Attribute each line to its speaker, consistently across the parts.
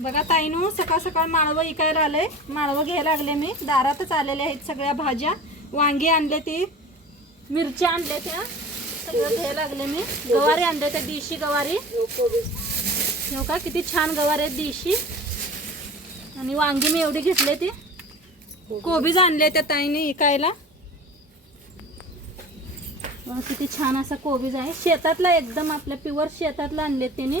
Speaker 1: बघा ताईनो सकाळ सकाळ माळवं इकायला आलंय. माळवं घ्यायला लागले मी. दारातच आलेल्या आहेत सगळ्या भाज्या. वांगी आणले ती मिरच्या आणल्या त्या. सगळं घ्यायला लागले मी. गवारी आणले त्या देशी गवारी. हो का? किती छान गवारी आहेत देशी. आणि वांगी मी एवढी घेतले ती. कोबीज आणले त्या ताईने इकायला. किती छान असा कोबीज आहे. शेतातला एकदम आपल्या प्युअर शेतातला आणले त्यांनी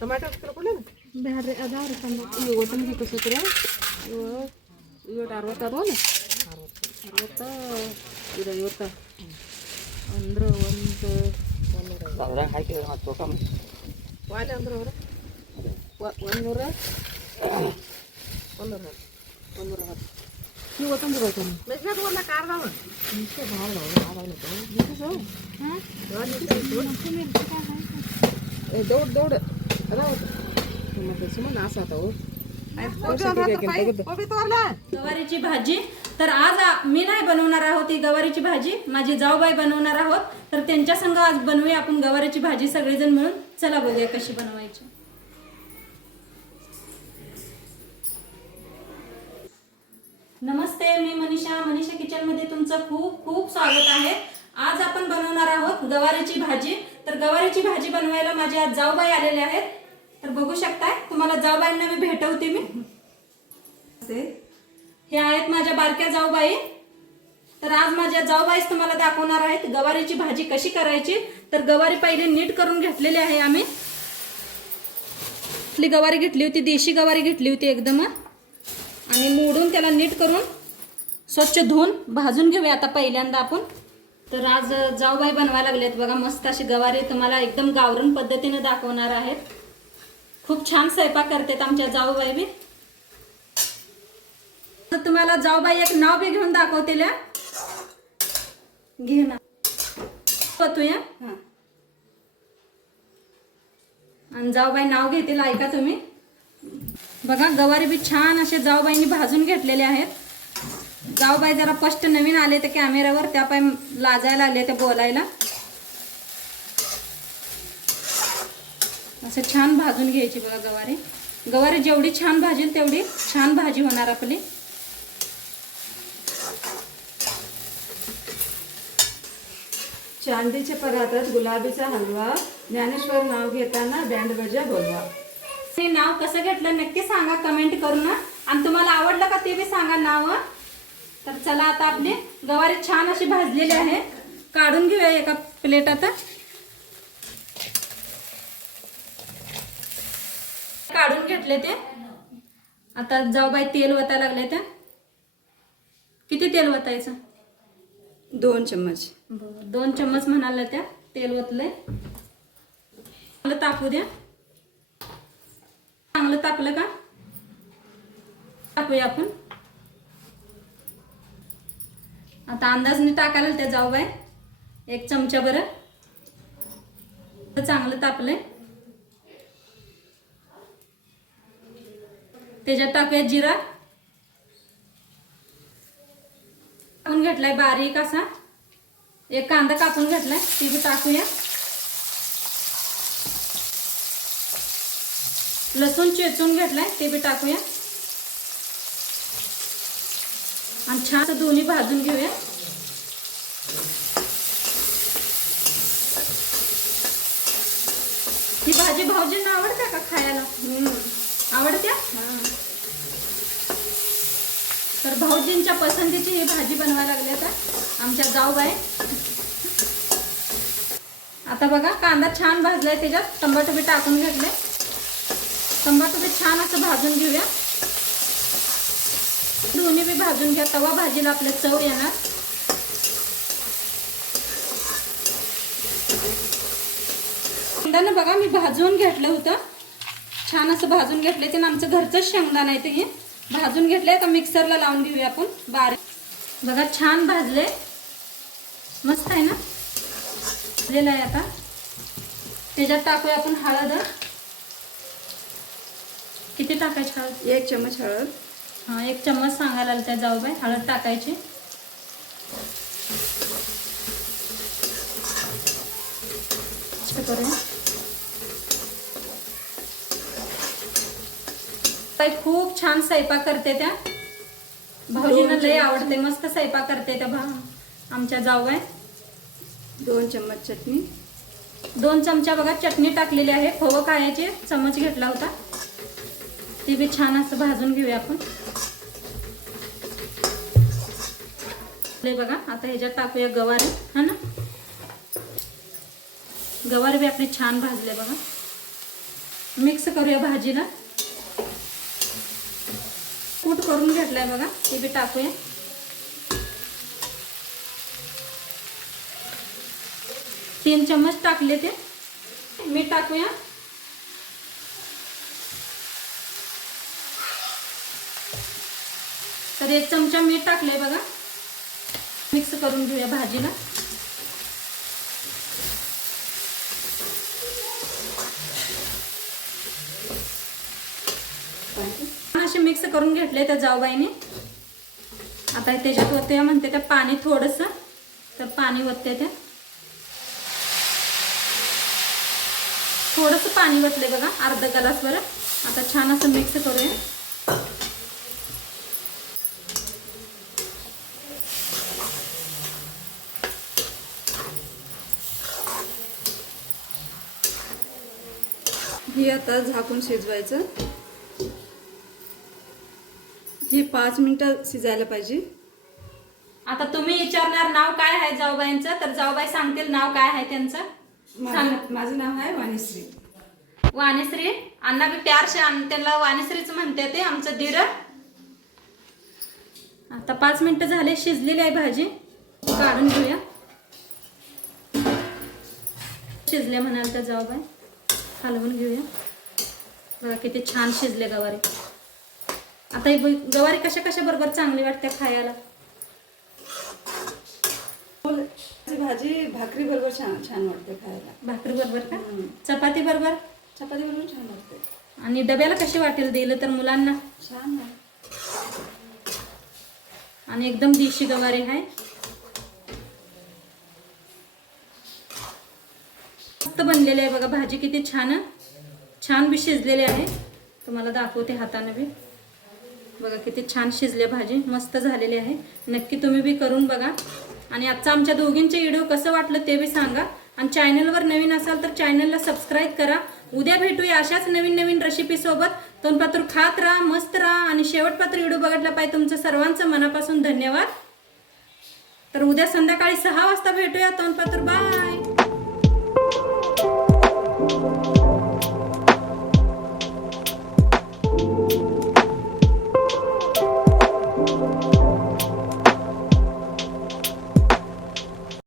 Speaker 1: ಟೊಮ್ಯಾಟೊ ಕೊಡೋಣ ಬೇಡ್ರಿ ಅದಾವ ರೀ ತಮ್ಮ ಇವು
Speaker 2: ಕೊತ್ತಂಬರಿ ಕಸತ್ರಿ ಇವು ಇವು ಅರವತ್ತು ಅದಾವಲ್ಲ ಅರವತ್ತು ಇದು ಐವತ್ತು ಅಂದ್ರೆ ಒಂದು
Speaker 3: ಒಂದು ಹಾಕಿದ್ರೆ ಮತ್ತು ತೋಟ
Speaker 2: ವಾಲೆ ಅಂದ್ರೆ ಒಂದು ಒಂದೂರ ಒಂದೂರ ಒಂದು ಒಂದೂರ ಹತ್ತು ನೀವು ಕೊತ್ತಂಬರಿ ಬೇಕಾ ಮೆಸ್ನಾಗ ಒಂದು ಕಾರದವ ಮಿಸ್ಟೇ ಭಾಳ ಅದಾವ
Speaker 1: गवारीची भाजी. तर आज मी नाही बनवणार आहोत ही गवारीची भाजी. माझी जाऊबाई बनवणार आहोत. तर त्यांच्या संग आज बनवूया आपण गवारीची भाजी सगळेजण मिळून. चला बघूया कशी बनवायची. नमस्ते मी मनीषा. मनीषा किचनमध्ये तुमचं खूप खूप स्वागत आहे. गवारीची भाजी. तर गवारीची भाजी बनवायला माझी आज जाऊबाई आलेले आहेत. तर बघू शकताय तुम्हाला जाऊबाईंना मी भेटवते मी. हे आहेत माझ्या बारक्या जाऊबाई. तर आज माझ्या जाऊबाईच तुम्हाला दाखवणार आहेत गवारीची भाजी कशी करायची. तर गवारी पहिले नीट करून घेतलेली आहे आम्ही. आपली गवारी घेतली होती देशी गवारी घेतली होती एकदम. आणि मोडून त्याला नीट करून स्वच्छ धुवून भाजून घेऊया आता पहिल्यांदा आपण. तर आज जाऊबाई बनवायला लागलेत. बघा मस्त अशी गवारी तुम्हाला एकदम गावरण पद्धतीने दाखवणार आहेत. खूप छान स्वयंपाक करतात आमच्या जाऊबाई बी. तर तुम्हाला जाऊबाई एक नाव बी घेऊन दाखवतेल्या घे ना. पतूया आणि जाऊबाई नाव घेतील ऐका तुम्ही. बघा गवारी बी छान असे जाऊबाईंनी भाजून घेतलेले आहेत. जाऊबाई जरा स्पष्ट नवीन आले तर कॅमेऱ्यावर त्या पाय लाजायला लागले ते बोलायला. असं छान भाजून घ्यायची बघा गवारी. गवारी जेवढी छान भाजेल तेवढी छान भाजी होणार आपली.
Speaker 2: चांदीच्या परातात गुलाबीचा हलवा ज्ञानेश्वर नाव घेताना बँड बजा बोलवा.
Speaker 1: हे नाव कसं घेतलं नक्की सांगा कमेंट करून. आणि तुम्हाला आवडलं का ते बी सांगा नाव? तर चला आता आपली गवारी छान अशी भाजलेली आहे. काढून घेऊया एका प्लेटात काढून घेतले ते. आता जाऊबाई तेल वतायला लागले ते किती तेल वतायचं?
Speaker 2: दोन चम्मच.
Speaker 1: दोन चम्मच म्हणाल्या त्या. तेल ओतलंय चांगलं तापू द्या. चांगलं तापलं का? टाकूया आपण. आता अंदाजने टाकायला त्या जाऊ बाय एक चमचा बरं. चांगलं तापलंय. त्याच्यात टाकूया जिरा. कापून घेतलाय बारीक असा. एक कांदा कापून घेतलाय ते बी टाकूया. लसूण चेचून घेतलाय ते बी टाकूया. आणि छान दोन्ही भाजून घेऊया. ही भाजी भाऊजींना आवडते का खायला? आवडत्या तर भाऊजींच्या पसंतीची ही भाजी बनवायला लागली आता. आमच्या जाऊबाई आता बघा कांदा छान भाजलाय त्याच्यात. टमाटो बी टाकून घेतले. टमाटो बी छान असं भाजून घेऊया. दोन्ही बी भाजून घ्या तवा भाजीला आपल्या चव येणार. शेंगदाणा बघा मी भाजून घेतलं होतं. छान असं भाजून घेतले ते आमचं घरचंच शेंगदाणं आहे ते हे. भाजून घेतले आता मिक्सरला लावून घेऊया आपण. बारीक. बघा छान भाजले मस्त आहे ना? भाजलेलं आहे आता. त्याच्यात टाकूया आपण हळद. किती टाकायची हळद?
Speaker 2: एक चमच हळद.
Speaker 1: हा एक चम्मच सांगायला त्या जाऊ बाय हळद टाकायची. खूप छान स्वयंपाक करते त्या. भाऊजींना लय आवडते. मस्त स्वयंपाक करते त्या भा आमच्या जाऊ आहे
Speaker 2: दोन चम्मच चटणी.
Speaker 1: दोन चमचा बघा चटणी टाकलेली आहे. खोवं काळ्याचे चमच घेतला होता. ते बी छान असं भाजून घेऊया आपण. बघा. आता ह्याच्यात टाकूया गवारी. हा ना? गवारी बी आपली छान भाजले बघा. मिक्स करूया भाजीला. कूट करून घेतलाय बघा. ते बी टाकूया. तीन चम्मच टाकले ते. मीठ टाकूया. तर एक चमचा मीठ टाकले बघा. मिक्स करून घेऊया भाजीला. असे मिक्स करून घेतले त्या जाऊबाईने. आता त्याच्यात होते म्हणते त्या पाणी थोडंसं. तर पाणी ओतते त्या. थोडंसं पाणी वतले बघा अर्ध ग्लासवर आता छान असं मिक्स करूया.
Speaker 2: ही आता झाकून शिजवायचं. ही पाच मिनिटं शिजायला पाहिजे.
Speaker 1: आता तुम्ही विचारणार नाव काय आहे जाऊबाईंचं? तर जाऊबाई सांगतील नाव काय आहे त्यांचं. सांग.
Speaker 2: माझं नाव आहे वाणीश्री.
Speaker 1: वाणीश्री? अण्णा बी प्यारशे त्याला वाणीश्रीच म्हणते ते आमचं धीर. आता पाच मिनिटं झाले शिजलेली आहे भाजी. काढून घेऊया. शिजले म्हणाल तर जाऊ बाय हलवून घेऊया. बघा किती छान शिजले गवारी. आता ही गवारी कशा कशा बरोबर चांगली वाटते खायला.
Speaker 2: भाजी भाकरी बरोबर छान छान वाटते खायला.
Speaker 1: भाकरी बरोबर का. चपाती बरोबर?
Speaker 2: चपाती बरोबर छान वाटते.
Speaker 1: आणि डब्याला कशी वाटेल दिलं तर मुलांना?
Speaker 2: छान
Speaker 1: आणि एकदम देशी गवारी आहे. मस्त आहे. बघा भाजी किती छान छान बी शिजलेली आहे. तुम्हाला दाखवते हाताने बी. बघा किती छान शिजले भाजी. मस्त झालेली आहे. नक्की तुम्ही बी करून बघा. आणि आजचा आमच्या दोघींचे व्हिडिओ कसं वाटलं ते बी सांगा. आणि चॅनलवर नवीन असाल तर चॅनलला सबस्क्राईब करा. उद्या भेटूया अशाच नवीन नवीन रेसिपीसोबत तोंडपात्र खात राहा मस्त राहा. आणि शेवटपात्र व्हिडिओ बघितला पाहिजे तुमचं सर्वांचं मनापासून धन्यवाद. तर उद्या संध्याकाळी सहा वाजता भेटूया. तोंडपात्र. बाय. you